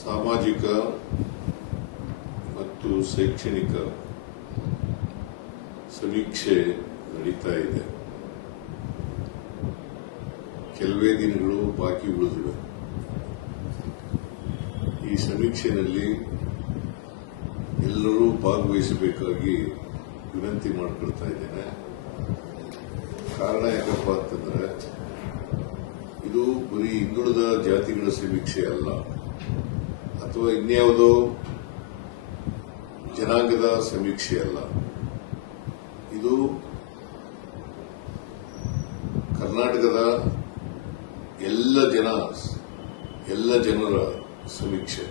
ಸಾಮಾಜಿಕ ಮತ್ತು ಶೈಕ್ಷಣಿಕ ಸಮೀಕ್ಷೆ ನಡೀತಾ ಇದೆ. ಕೆಲವೇ ದಿನಗಳು ಬಾಕಿ ಉಳಿದಿವೆ. ಈ ಸಮೀಕ್ಷೆಯಲ್ಲಿ ಎಲ್ಲರೂ ಭಾಗವಹಿಸಬೇಕಾಗಿ ವಿನಂತಿ ಮಾಡಿಕೊಳ್ತಾ ಇದ್ದೇನೆ. ಕಾರಣ ಯಾಕಪ್ಪ ಅಂತಂದ್ರೆ ಇದು ಬರೀ ಹಿಂದುಳಿದ ಜಾತಿಗಳ ಸಮೀಕ್ಷೆ ಅಲ್ಲ, ಅಥವಾ ಇನ್ಯಾವುದೋ ಜನಾಂಗದ ಸಮೀಕ್ಷೆ ಅಲ್ಲ. ಇದು ಕರ್ನಾಟಕದ ಎಲ್ಲ ಜನರ ಸಮೀಕ್ಷೆ.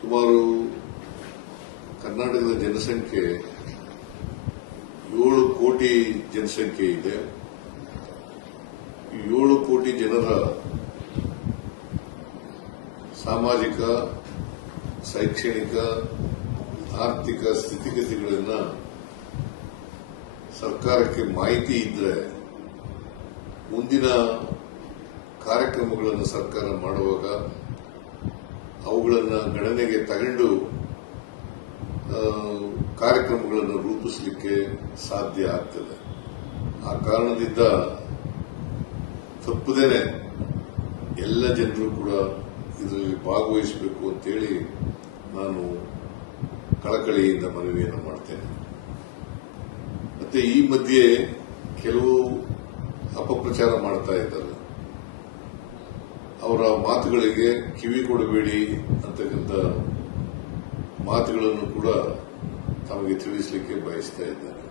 ಸುಮಾರು ಕರ್ನಾಟಕದ ಜನಸಂಖ್ಯೆ 7 ಕೋಟಿ ಜನಸಂಖ್ಯೆ ಇದೆ. 7 ಕೋಟಿ ಜನರ ಸಾಮಾಜಿಕ, ಶೈಕ್ಷಣಿಕ, ಆರ್ಥಿಕ ಸ್ಥಿತಿಗತಿಗಳನ್ನು ಸರ್ಕಾರಕ್ಕೆ ಮಾಹಿತಿ ಇದ್ರೆ ಮುಂದಿನ ಕಾರ್ಯಕ್ರಮಗಳನ್ನು ಸರ್ಕಾರ ಮಾಡುವಾಗ ಅವುಗಳನ್ನು ಗಣನೆಗೆ ತಗೊಂಡು ಕಾರ್ಯಕ್ರಮಗಳನ್ನು ರೂಪಿಸಲಿಕ್ಕೆ ಸಾಧ್ಯ ಆಗ್ತದೆ. ಆ ಕಾರಣದಿಂದ ತಪ್ಪದೇನೆ ಎಲ್ಲ ಜನರು ಕೂಡ ಇದರಲ್ಲಿ ಭಾಗವಹಿಸಬೇಕು ಅಂತೇಳಿ ನಾನು ಕಳಕಳಿಯಿಂದ ಮನವಿಯನ್ನು ಮಾಡ್ತೇನೆ. ಮತ್ತೆ ಈ ಮಧ್ಯೆ ಕೆಲವು ಅಪಪ್ರಚಾರ ಮಾಡ್ತಾ ಇದ್ದಾರೆ. ಅವರ ಮಾತುಗಳಿಗೆ ಕಿವಿ ಕೊಡಬೇಡಿ ಅಂತಕ್ಕಂಥ ಮಾತುಗಳನ್ನು ಕೂಡ ತಮಗೆ ತಿಳಿಸಲಿಕ್ಕೆ ಬಯಸ್ತಾ ಇದ್ದಾರೆ.